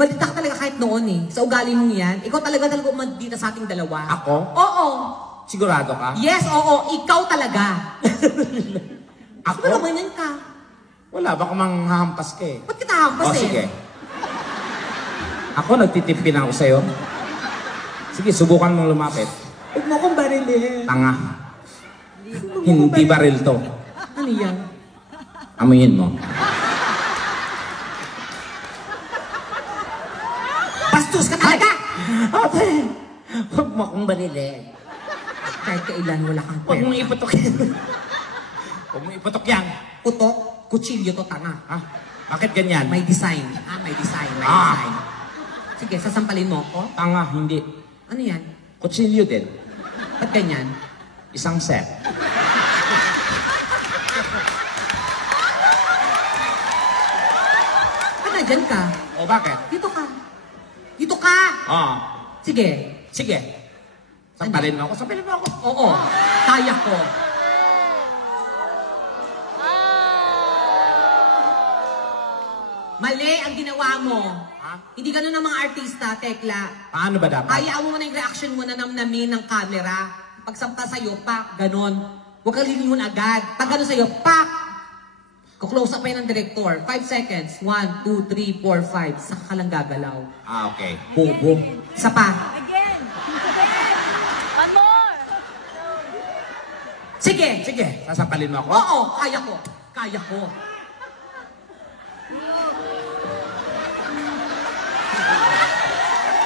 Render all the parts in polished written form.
Maldita ka talaga kahit noon eh. Sa ugali mong yan. Ikaw talaga umandita sa ating dalawa. Ako? Oo. Sigurado ka? Yes, oo. Ikaw talaga. Ako? Ano naman yan ka? Wala, baka manghahampas ka eh. Ba't kita hampas eh? Sige. Ako, nagtitipin ako sa'yo. Sige, subukan mong lumapit. Huwag mo akong barilin. Tanga. Hindi baril to. Ano yan? Amuyin mo. Bastos ka talaga! Ate, huwag mo akong barilin. Kahit kailan wala kang Huwag pera. mong iputok yan. Huwag mong iputok yan. Putok, kutsilyo to, tanga. Ha? Bakit ganyan? May design. May design. Ah. Sige, sasampalin mo ako. Tanga, hindi. Ano yan? Kutsilyo din. Ba't ganyan? Isang set. Dyan ka. O bakit? Dito ka. Dito ka! Oo. Sige. Sige. Sampalin mo ako. Sampalin mo ako. Oo. Kaya ko. Mali ang ginawa mo. Ha? Hindi ganun ang mga artista, Tekla. Paano ba dapat? Hayaan mo na yung reaction mo na namnamin ng camera. Pagsampa sa'yo, pak, ganon. Huwag kang lilingon agad. Pag ganon sa'yo, pak! Kuklose up pa yun ng director. 5 seconds. 1, 2, 3, 4, 5. Saka ka lang gagalaw. Ah, okay. Bobo. Isa pa. Again. One more. Sige. Sige, sasampalin mo ako? Oo, kaya ko. Kaya ko.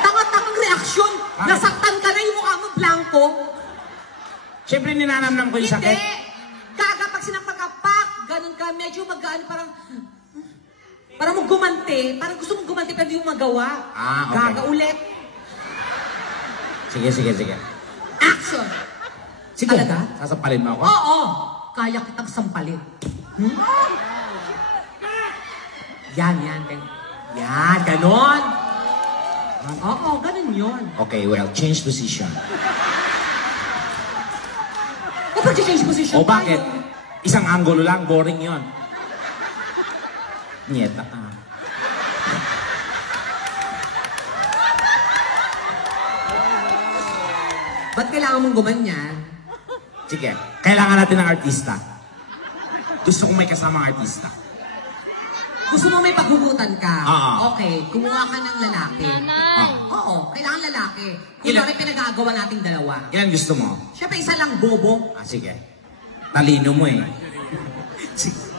Tanga-tangang reaksyon. Bakit? Nasaktan ka na yung mukha mo, blanco. Siyempre, ninanamnam ko yung Hindi. sakit. Gaga pag sinampak ka, pak, ganun ka, medyo mag-ano, parang mo gumante. Parang gusto mong gumante pero hindi mo magawa. Ah, okay. Gaga ulit. Sige, sige, sige. Action! Sige, Talaga? sasampalin mo ako? Oo! Kaya kitang sampalin. Hmm? Yan. Yan, ganon. Oo, ganon yun. Okay, well, change position. Kapag change position O bakit? tayo. Isang angulo lang, boring yon. Nyeta ka. Ba't kailangan mong gumanyan? Sige, kailangan natin ng artista. Gusto kong may kasamang artista. Gusto mo may paghugutan ka? Oo. Okay, kumuha ka ng lalaki. Nanay. Oo, kailangan lalaki. Kung Ilan? rin pinagagawa nating dalawa. Ilan gusto mo? Siyempre, isa lang bobo. Ah, sige. Talino mo eh. Sige.